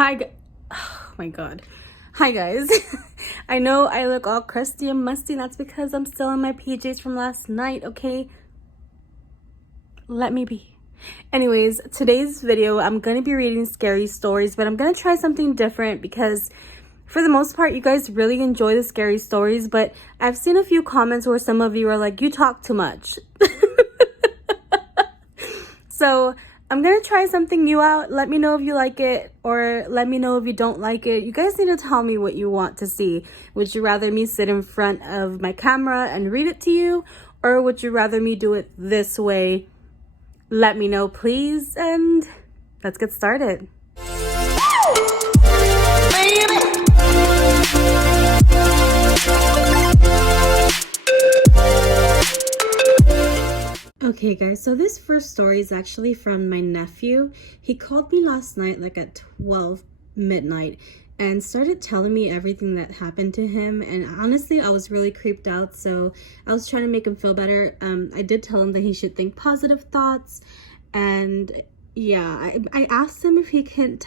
Oh my god. Hi guys. I know I look all crusty and musty, and that's because I'm still in my PJs from last night, okay? Let me be. Anyways, today's video, I'm gonna be reading scary stories, but I'm gonna try something different because for the most part, you guys really enjoy the scary stories, but I've seen a few comments where some of you are like, you talk too much. So I'm gonna try something new out. Let me know if you like it, or let me know if you don't like it. You guys need to tell me what you want to see. Would you rather me sit in front of my camera and read it to you, or would you rather me do it this way? Let me know, please, and let's get started. Okay guys, so this first story is actually from my nephew. He called me last night like at 12 midnight and started telling me everything that happened to him, and honestly I was really creeped out, so I was trying to make him feel better. I did tell him that he should think positive thoughts, and yeah, I asked him if he can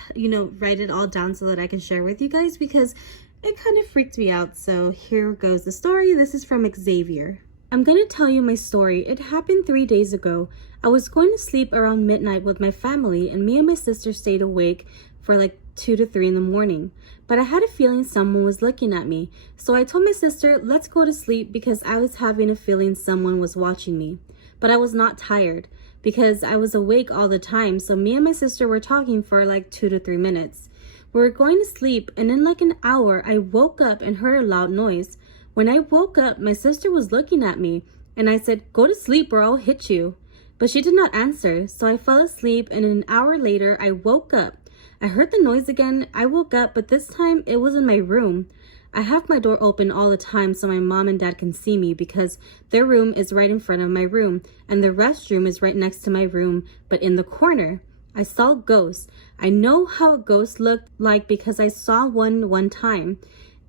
write it all down so that I can share with you guys, because it kind of freaked me out. So here goes the story. This is from Xavier. I'm gonna tell you my story. It happened 3 days ago. I was going to sleep around midnight with my family, and me and my sister stayed awake for like 2 to 3 in the morning. But I had a feeling someone was looking at me. So I told my sister, let's go to sleep, because I was having a feeling someone was watching me. But I was not tired because I was awake all the time. So me and my sister were talking for like 2 to 3 minutes. We were going to sleep, and in like an hour, I woke up and heard a loud noise. When I woke up, my sister was looking at me, and I said, go to sleep or I'll hit you. But she did not answer, so I fell asleep, and an hour later, I woke up. I heard the noise again. I woke up, but this time it was in my room. I have my door open all the time so my mom and dad can see me, because their room is right in front of my room, and the restroom is right next to my room, but in the corner. I saw ghosts. I know how a ghost looked like because I saw one time.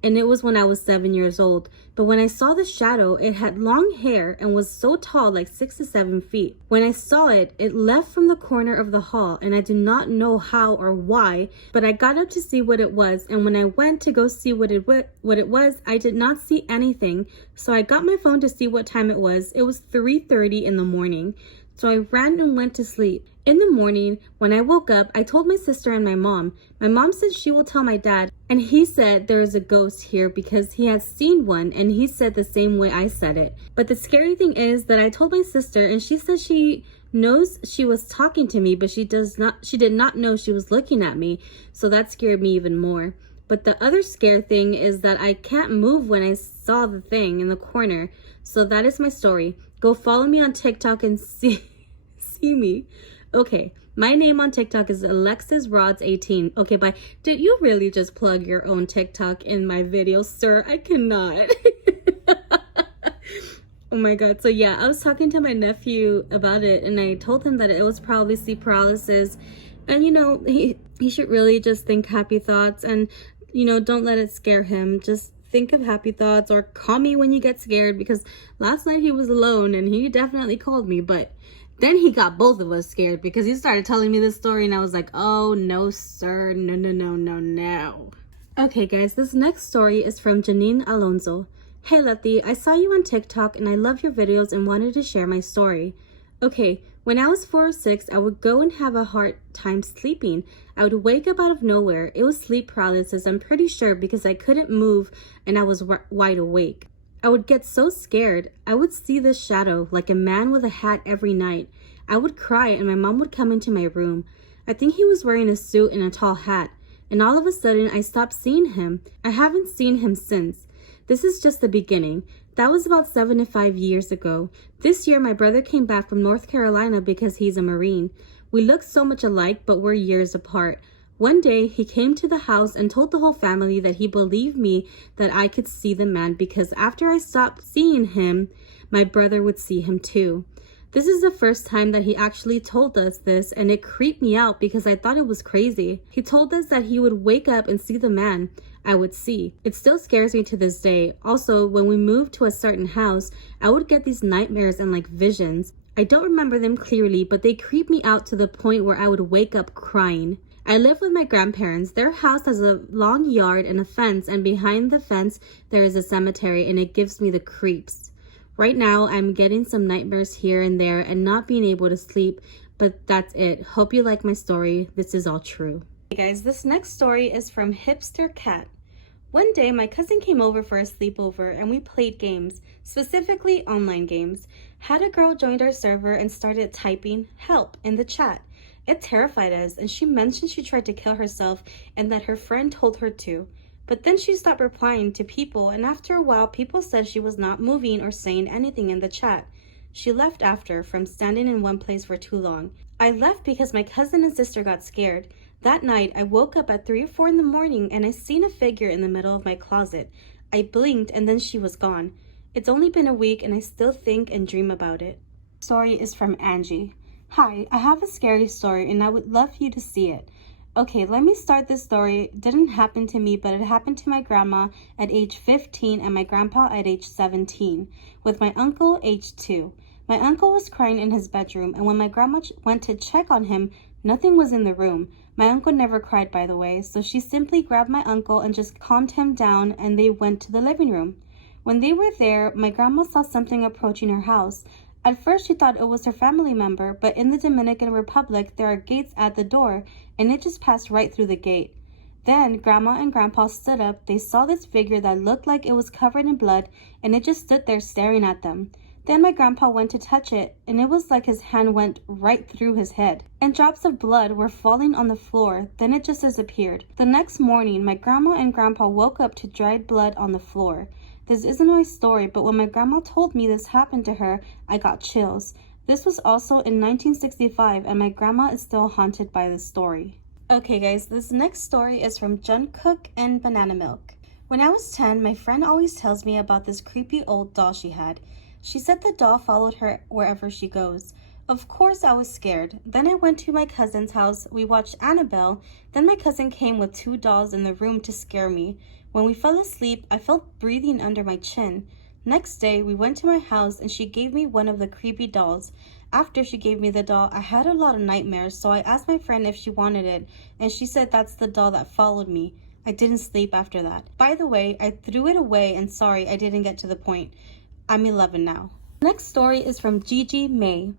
And it was when I was 7 years old. But when I saw the shadow, it had long hair and was so tall, like 6 to 7 feet. When I saw it, it left from the corner of the hall, and I do not know how or why, but I got up to see what it was, and when I went to go see what it was, I did not see anything. So I got my phone to see what time it was. It was 3:30 in the morning. So I ran and went to sleep. In the morning, when I woke up, I told my sister and my mom. My mom said she will tell my dad, and he said there is a ghost here because he has seen one, and he said the same way I said it. But the scary thing is that I told my sister, and she said she knows she was talking to me, but she did not know she was looking at me. So that scared me even more. But the other scary thing is that I can't move when I saw the thing in the corner. So that is my story. Go follow me on TikTok and see me. Okay, my name on TikTok is AlexisRods18. Okay, bye. Did you really just plug your own TikTok in my video, sir? I cannot. Oh my god. So yeah, I was talking to my nephew about it, and I told him that it was probably sleep paralysis. And he should really just think happy thoughts, and don't let it scare him. Just think of happy thoughts, or call me when you get scared, because last night he was alone and he definitely called me, but then he got both of us scared because he started telling me this story, and I was like, oh no sir, no. Okay guys, this next story is from Janine Alonso. Hey Letty, I saw you on TikTok and I love your videos and wanted to share my story. Okay, when I was 4 or 6, I would go and have a hard time sleeping. I would wake up out of nowhere. It was sleep paralysis, I'm pretty sure, because I couldn't move and I was wide awake. I would get so scared. I would see this shadow, like a man with a hat, every night. I would cry, and my mom would come into my room. I think he was wearing a suit and a tall hat. And all of a sudden, I stopped seeing him. I haven't seen him since. This is just the beginning. That was about 7 to 5 years ago. This year, my brother came back from North Carolina because he's a Marine. We look so much alike, but we're years apart. One day, he came to the house and told the whole family that he believed me that I could see the man, because after I stopped seeing him, my brother would see him too. This is the first time that he actually told us this, and it creeped me out because I thought it was crazy. He told us that he would wake up and see the man I would see. It still scares me to this day. Also, when we moved to a certain house, I would get these nightmares and like visions. I don't remember them clearly, but they creep me out to the point where I would wake up crying. I live with my grandparents. Their house has a long yard and a fence, and behind the fence there is a cemetery, and it gives me the creeps. Right now, I'm getting some nightmares here and there and not being able to sleep, but that's it. Hope you like my story. This is all true. Hey guys, this next story is from Hipster Cat. One day, my cousin came over for a sleepover and we played games, specifically online games. Had a girl joined our server and started typing "help" in the chat. It terrified us, and she mentioned she tried to kill herself and that her friend told her to. But then she stopped replying to people, and after a while, people said she was not moving or saying anything in the chat. She left after, from standing in one place for too long. I left because my cousin and sister got scared. That night, I woke up at 3 or 4 in the morning and I seen a figure in the middle of my closet. I blinked and then she was gone. It's only been a week and I still think and dream about it. Story is from Angie. Hi, I have a scary story and I would love you to see it. Okay, let me start this story. It didn't happen to me, but it happened to my grandma at age 15 and my grandpa at age 17, with my uncle age 2. My uncle was crying in his bedroom, and when my grandma went to check on him, nothing was in the room. My uncle never cried, by the way, so she simply grabbed my uncle and just calmed him down, and they went to the living room. When they were there, my grandma saw something approaching her house. At first, she thought it was her family member, but in the Dominican Republic, there are gates at the door, and it just passed right through the gate. Then, Grandma and Grandpa stood up. They saw this figure that looked like it was covered in blood, and it just stood there staring at them. Then my grandpa went to touch it, and it was like his hand went right through his head, and drops of blood were falling on the floor. Then it just disappeared. The next morning, my grandma and grandpa woke up to dried blood on the floor. This isn't my story, but when my grandma told me this happened to her, I got chills. This was also in 1965, and my grandma is still haunted by this story. Okay guys, this next story is from Jungkook and Banana Milk. When I was 10, my friend always tells me about this creepy old doll she had. She said the doll followed her wherever she goes. Of course, I was scared. Then I went to my cousin's house. We watched Annabelle. Then my cousin came with 2 dolls in the room to scare me. When we fell asleep, I felt breathing under my chin. Next day, we went to my house and she gave me one of the creepy dolls. After she gave me the doll, I had a lot of nightmares, so I asked my friend if she wanted it, and she said that's the doll that followed me. I didn't sleep after that. By the way, I threw it away, and sorry I didn't get to the point. I'm 11 now. Next story is from Gigi May.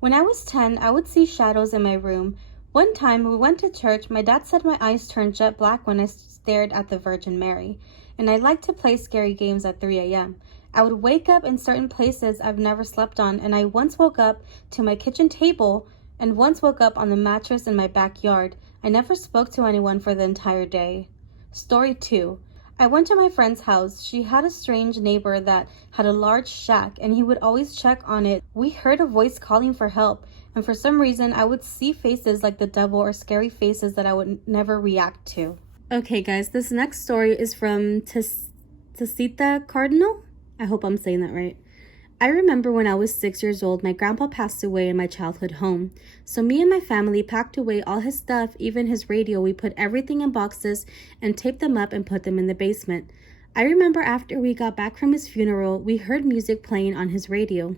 When I was 10, I would see shadows in my room. One time we went to church. My dad said my eyes turned jet black when I stared at the Virgin Mary, and I liked to play scary games at 3 a.m. I would wake up in certain places I've never slept on, and I once woke up to my kitchen table and once woke up on the mattress in my backyard. I never spoke to anyone for the entire day. Story 2. I went to my friend's house. She had a strange neighbor that had a large shack, and he would always check on it. We heard a voice calling for help, and for some reason, I would see faces like the devil or scary faces that I would never react to. Okay, guys, this next story is from Tacita Cardinal. I hope I'm saying that right. I remember when I was 6 years old, my grandpa passed away in my childhood home. So me and my family packed away all his stuff, even his radio. We put everything in boxes and taped them up and put them in the basement. I remember after we got back from his funeral, we heard music playing on his radio.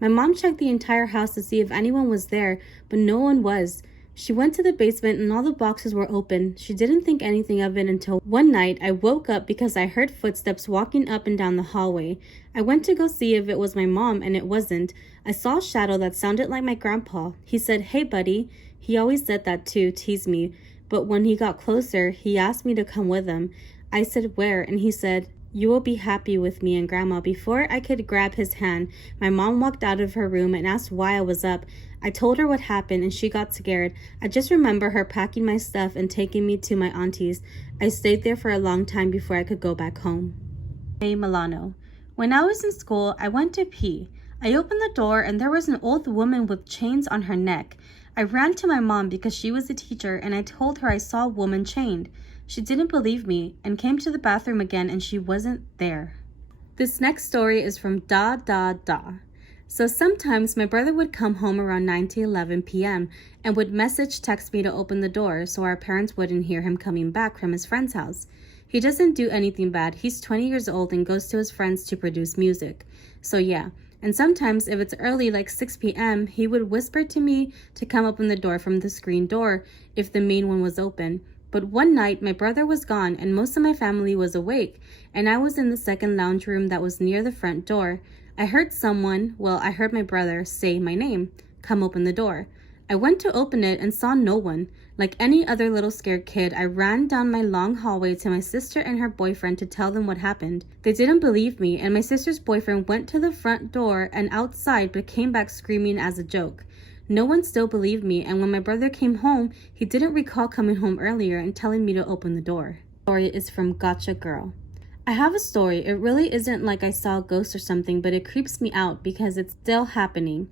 My mom checked the entire house to see if anyone was there, but no one was. She went to the basement and all the boxes were open. She didn't think anything of it until one night I woke up because I heard footsteps walking up and down the hallway. I went to go see if it was my mom, and it wasn't. I saw a shadow that sounded like my grandpa. He said, "Hey buddy." He always said that to tease me, but when he got closer, he asked me to come with him. I said, "Where?" And he said, "You will be happy with me and Grandma." Before I could grab his hand, my mom walked out of her room and asked why I was up. I told her what happened and she got scared. I just remember her packing my stuff and taking me to my auntie's. I stayed there for a long time before I could go back home. Hey Milano. When I was in school, I went to pee. I opened the door and there was an old woman with chains on her neck. I ran to my mom because she was a teacher, and I told her I saw a woman chained. She didn't believe me and came to the bathroom again, and she wasn't there. This next story is from Da Da Da. So sometimes my brother would come home around 9 to 11 p.m. and would text me to open the door so our parents wouldn't hear him coming back from his friend's house. He doesn't do anything bad. He's 20 years old and goes to his friends to produce music. So yeah, And sometimes if it's early, like 6 p.m., he would whisper to me to come open the door from the screen door if the main one was open. But one night, my brother was gone and most of my family was awake, and I was in the second lounge room that was near the front door. I heard I heard my brother say my name, "Come open the door." I went to open it and saw no one. Like any other little scared kid, I ran down my long hallway to my sister and her boyfriend to tell them what happened. They didn't believe me, and my sister's boyfriend went to the front door and outside but came back screaming as a joke. No one still believed me, and when my brother came home, he didn't recall coming home earlier and telling me to open the door. The story is from Gotcha Girl. I have a story. It really isn't like I saw a ghost or something, but it creeps me out because it's still happening.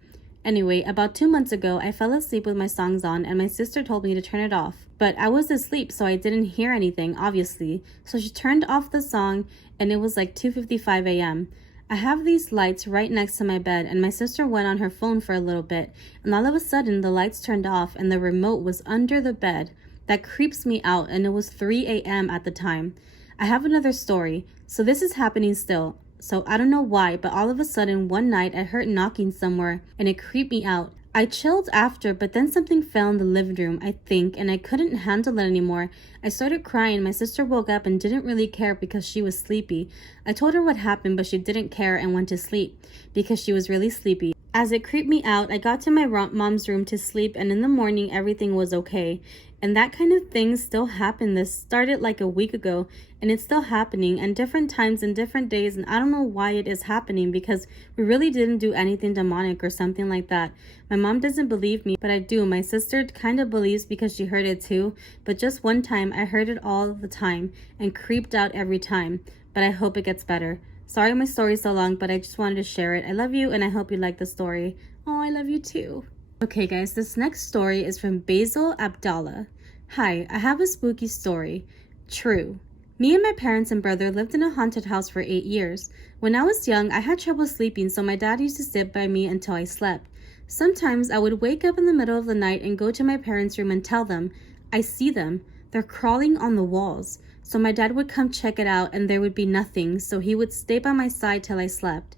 Anyway, about 2 months ago, I fell asleep with my songs on and my sister told me to turn it off. But I was asleep, so I didn't hear anything, obviously. So she turned off the song and it was like 2:55 a.m. I have these lights right next to my bed, and my sister went on her phone for a little bit, and all of a sudden the lights turned off and the remote was under the bed. That creeps me out, and it was 3 a.m. at the time. I have another story. So this is happening still. So I don't know why, but all of a sudden one night I heard knocking somewhere and it creeped me out. I chilled after, but then something fell in the living room, I think, and I couldn't handle it anymore. I started crying. My sister woke up and didn't really care because she was sleepy. I told her what happened, but she didn't care and went to sleep because she was really sleepy. As it creeped me out, I got to my mom's room to sleep, and in the morning everything was okay. And that kind of thing still happened. This started like a week ago, and it's still happening, and different times and different days, and I don't know why it is happening because we really didn't do anything demonic or something like that. My mom doesn't believe me, but I do. My sister kind of believes because she heard it too, but just one time I heard it all the time and creeped out every time, but I hope it gets better. Sorry my story's so long, but I just wanted to share it. I love you, and I hope you like the story. Oh, I love you too. Okay guys, this next story is from Basil Abdallah. Hi, I have a spooky story. True. Me and my parents and brother lived in a haunted house for 8 years. When I was young, I had trouble sleeping, so my dad used to sit by me until I slept. Sometimes I would wake up in the middle of the night and go to my parents' room and tell them, I see them. They're crawling on the walls. So my dad would come check it out and there would be nothing, so he would stay by my side till I slept.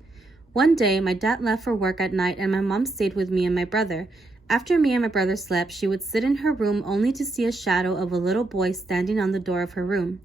One day, my dad left for work at night and my mom stayed with me and my brother. After me and my brother slept, she would sit in her room only to see a shadow of a little boy standing on the door of her room.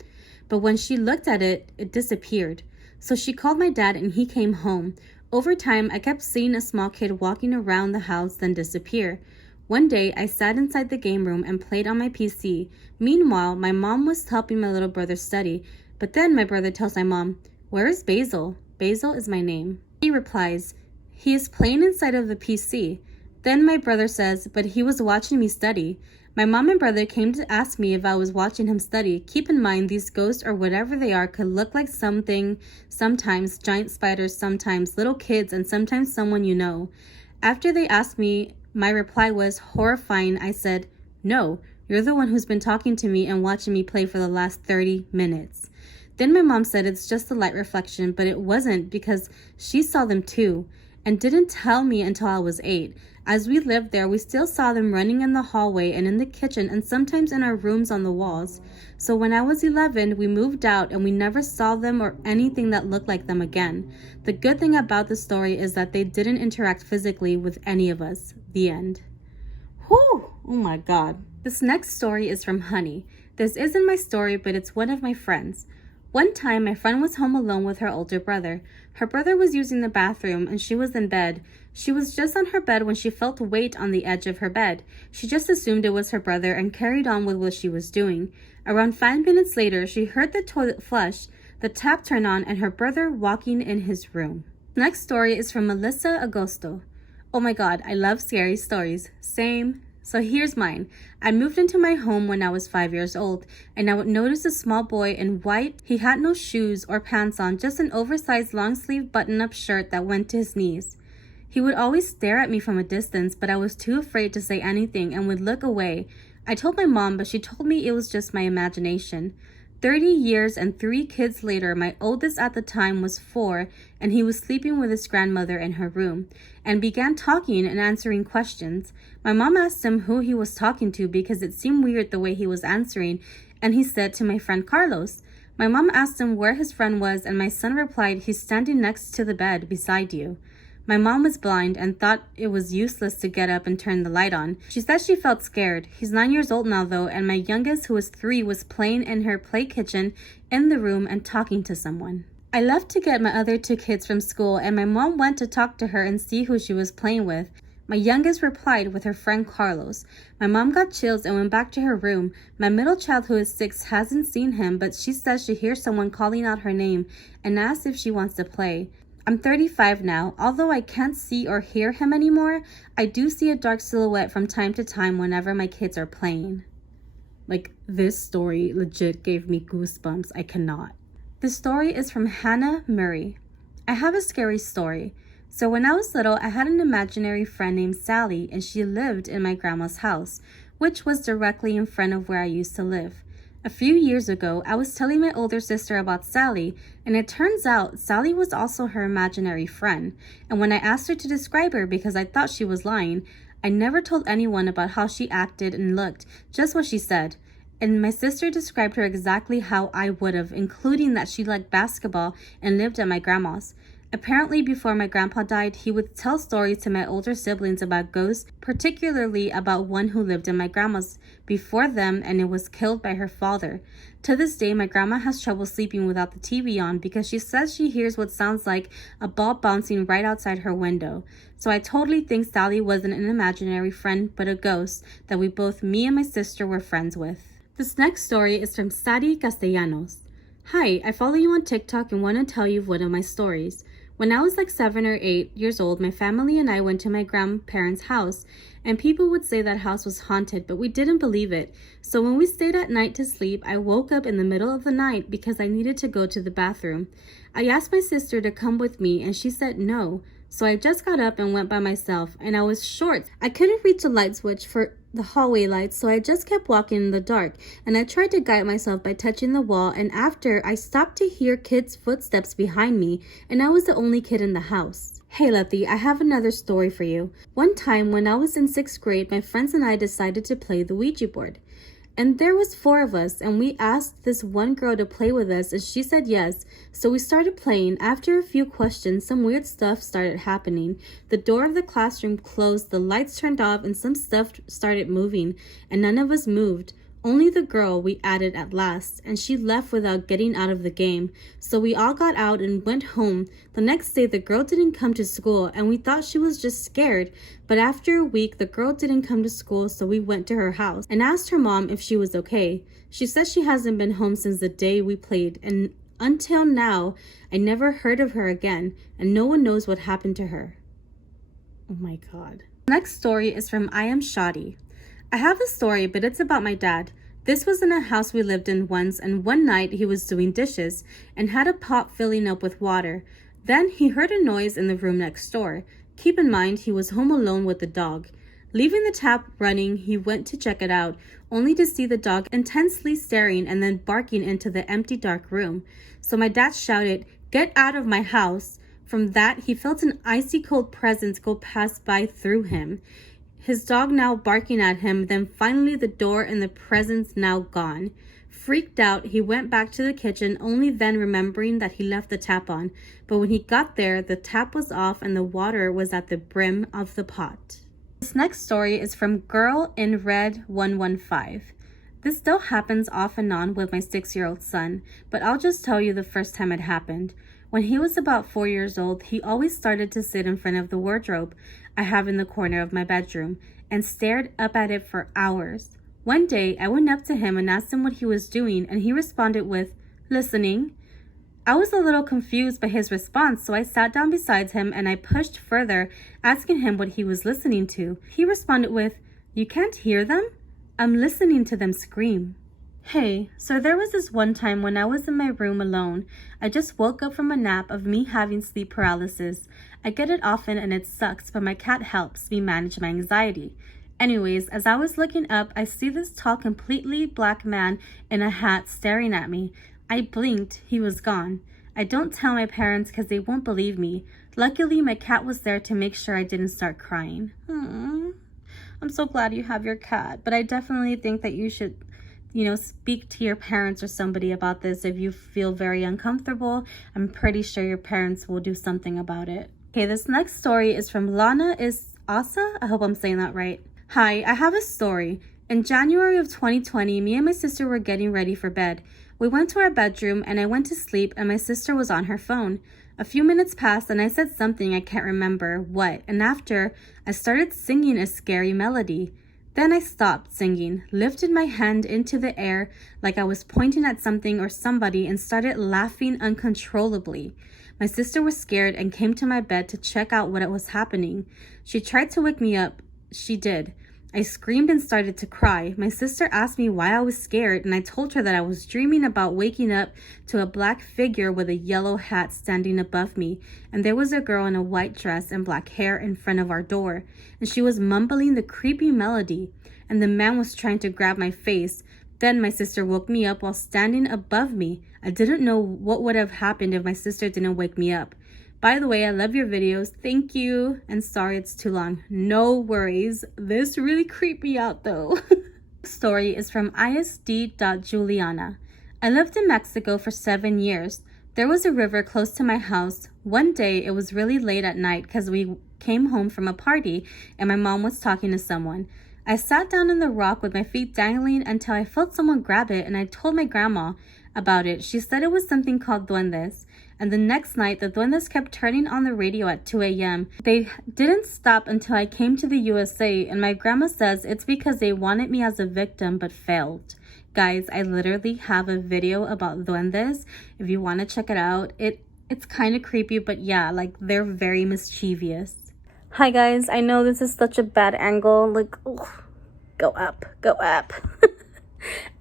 But when she looked at it, it disappeared. So she called my dad and he came home. Over time, I kept seeing a small kid walking around the house then disappear. One day, I sat inside the game room and played on my PC. Meanwhile, my mom was helping my little brother study. But then my brother tells my mom, "Where is Basil?" Basil is my name. He replies, "He is playing inside of the PC." Then my brother says, "But he was watching me study." My mom and brother came to ask me if I was watching him study. Keep in mind, these ghosts or whatever they are could look like something, sometimes giant spiders, sometimes little kids, and sometimes someone you know. After they asked me, my reply was horrifying. I said, "No, you're the one who's been talking to me and watching me play for the last 30 minutes. Then my mom said it's just a light reflection, but it wasn't because she saw them too and didn't tell me until I was 8. As we lived there, we still saw them running in the hallway and in the kitchen and sometimes in our rooms on the walls. So when I was 11, we moved out and we never saw them or anything that looked like them again. The good thing about the story is that they didn't interact physically with any of us." The end. Whew! Oh my God. This next story is from Honey. This isn't my story, but it's one of my friends. One time, my friend was home alone with her older brother. Her brother was using the bathroom and she was in bed. She was just on her bed when she felt weight on the edge of her bed. She just assumed it was her brother and carried on with what she was doing. Around 5 minutes later, she heard the toilet flush, the tap turn on, and her brother walking in his room. Next story is from Melissa Agosto. Oh my God, I love scary stories. Same. So here's mine. I moved into my home when I was 5 years old, and I would notice a small boy in white. He had no shoes or pants on, just an oversized long-sleeve button-up shirt that went to his knees. He would always stare at me from a distance, but I was too afraid to say anything and would look away. I told my mom, but she told me it was just my imagination. 30 years and 3 kids later, my oldest at the time was 4, and he was sleeping with his grandmother in her room, and began talking and answering questions. My mom asked him who he was talking to because it seemed weird the way he was answering, and he said, "To my friend Carlos." My mom asked him where his friend was, and my son replied, "He's standing next to the bed beside you." My mom was blind and thought it was useless to get up and turn the light on. She said she felt scared. He's 9 years old now though, and my youngest, who was 3, was playing in her play kitchen in the room and talking to someone. I left to get my other 2 kids from school, and my mom went to talk to her and see who she was playing with. My youngest replied with her friend Carlos. My mom got chills and went back to her room. My middle child, who is 6, hasn't seen him, but she says she hears someone calling out her name and asks if she wants to play. I'm 35 now. Although I can't see or hear him anymore, I do see a dark silhouette from time to time whenever my kids are playing. Like, this story legit gave me goosebumps. I cannot. The story is from Hannah Murray. I have a scary story. So when I was little, I had an imaginary friend named Sally, and she lived in my grandma's house, which was directly in front of where I used to live. A few years ago, I was telling my older sister about Sally, and it turns out Sally was also her imaginary friend. And when I asked her to describe her because I thought she was lying, I never told anyone about how she acted and looked, just what she said. And my sister described her exactly how I would have, including that she liked basketball and lived at my grandma's. Apparently, before my grandpa died, he would tell stories to my older siblings about ghosts, particularly about one who lived in my grandma's before them and it was killed by her father. To this day, my grandma has trouble sleeping without the TV on because she says she hears what sounds like a ball bouncing right outside her window. So I totally think Sally wasn't an imaginary friend, but a ghost that me and my sister were friends with. This next story is from Sadi Castellanos. Hi, I follow you on TikTok and want to tell you one of my stories. When I was like 7 or 8 years old, my family and I went to my grandparents' house, and people would say that house was haunted, but we didn't believe it. So when we stayed at night to sleep, I woke up in the middle of the night because I needed to go to the bathroom. I asked my sister to come with me, and she said no. So I just got up and went by myself, and I was short. I couldn't reach the light switch for the hallway lights, so I just kept walking in the dark, and I tried to guide myself by touching the wall, and after I stopped to hear kids' footsteps behind me, and I was the only kid in the house. Hey Letty, I have another story for you. One time when I was in 6th grade, my friends and I decided to play the Ouija board. And there was 4 of us, and we asked this one girl to play with us, and she said yes. So we started playing. After a few questions, some weird stuff started happening. The door of the classroom closed, the lights turned off, and some stuff started moving, and none of us moved. Only the girl we added at last, and she left without getting out of the game. So we all got out and went home. The next day, the girl didn't come to school, and we thought she was just scared. But after a week, the girl didn't come to school, so we went to her house and asked her mom if she was okay. She says she hasn't been home since the day we played, and until now, I never heard of her again, and no one knows what happened to her. Oh my God. Next story is from I Am Shadi. I have a story, but it's about my dad. This was in a house we lived in once, and one night he was doing dishes and had a pot filling up with water. Then he heard a noise in the room next door. Keep in mind, he was home alone with the dog. Leaving the tap running, he went to check it out, only to see the dog intensely staring and then barking into the empty dark room. So my dad shouted, "Get out of my house!" From that, he felt an icy cold presence go past by through him. His dog now barking at him, then finally the door and the presence now gone. Freaked out, he went back to the kitchen, only then remembering that he left the tap on. But when he got there, the tap was off and the water was at the brim of the pot. This next story is from Girl in Red 115. This still happens off and on with my 6-year-old son, but I'll just tell you the first time it happened. When he was about 4 years old, he always started to sit in front of the wardrobe I have in the corner of my bedroom and stared up at it for hours. One day, I went up to him and asked him what he was doing, and he responded with, "Listening." I was a little confused by his response, so I sat down beside him and I pushed further, asking him what he was listening to. He responded with, "You can't hear them? I'm listening to them scream." Hey, so there was this one time when I was in my room alone. I just woke up from a nap of me having sleep paralysis. I get it often and it sucks, but my cat helps me manage my anxiety. Anyways, as I was looking up, I see this tall, completely black man in a hat staring at me. I blinked, he was gone. I don't tell my parents because they won't believe me. Luckily, my cat was there to make sure I didn't start crying. I'm so glad you have your cat, but I definitely think that you should speak to your parents or somebody about this if you feel very uncomfortable. I'm pretty sure your parents will do something about it. Okay, this next story is from Lana is Asa. I hope I'm saying that right. Hi, I have a story. In January of 2020, me and my sister were getting ready for bed. We went to our bedroom and I went to sleep and my sister was on her phone. A few minutes passed and I said something I can't remember what, and after, I started singing a scary melody. Then I stopped singing, lifted my hand into the air like I was pointing at something or somebody, and started laughing uncontrollably. My sister was scared and came to my bed to check out what was happening. She tried to wake me up. She did. I screamed and started to cry. My sister asked me why I was scared, and I told her that I was dreaming about waking up to a black figure with a yellow hat standing above me, and there was a girl in a white dress and black hair in front of our door, and she was mumbling the creepy melody, and the man was trying to grab my face. Then my sister woke me up while standing above me. I didn't know what would have happened if my sister didn't wake me up. By the way, I love your videos. Thank you. And sorry it's too long. No worries. This really creeped me out though. Story is from isd.juliana. I lived in Mexico for 7 years. There was a river close to my house. One day it was really late at night because we came home from a party and my mom was talking to someone. I sat down on the rock with my feet dangling until I felt someone grab it, and I told my grandma about it. She said it was something called duendes. And the next night, the duendes kept turning on the radio at 2 a.m. They didn't stop until I came to the USA, and my grandma says it's because they wanted me as a victim but failed. Guys, I literally have a video about duendes. If you want to check it out, it's kind of creepy, but yeah, like they're very mischievous. Hi guys, I know this is such a bad angle, like, ugh, go up.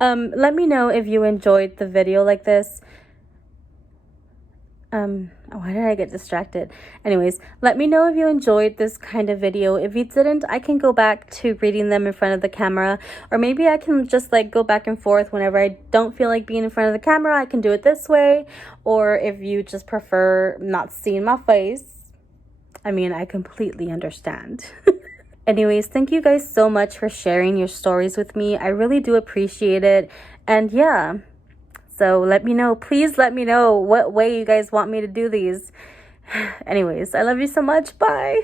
Let me know if you enjoyed the video like this. Why did I get distracted? Anyways, let me know if you enjoyed this kind of video. If you didn't, I can go back to reading them in front of the camera, or maybe I can just like go back and forth whenever I don't feel like being in front of the camera. I can do it this way, or if you just prefer not seeing my face, I mean, I completely understand. Anyways, thank you guys so much for sharing your stories with me. I really do appreciate it. And yeah, so let me know. Please let me know what way you guys want me to do these. Anyways, I love you so much. Bye.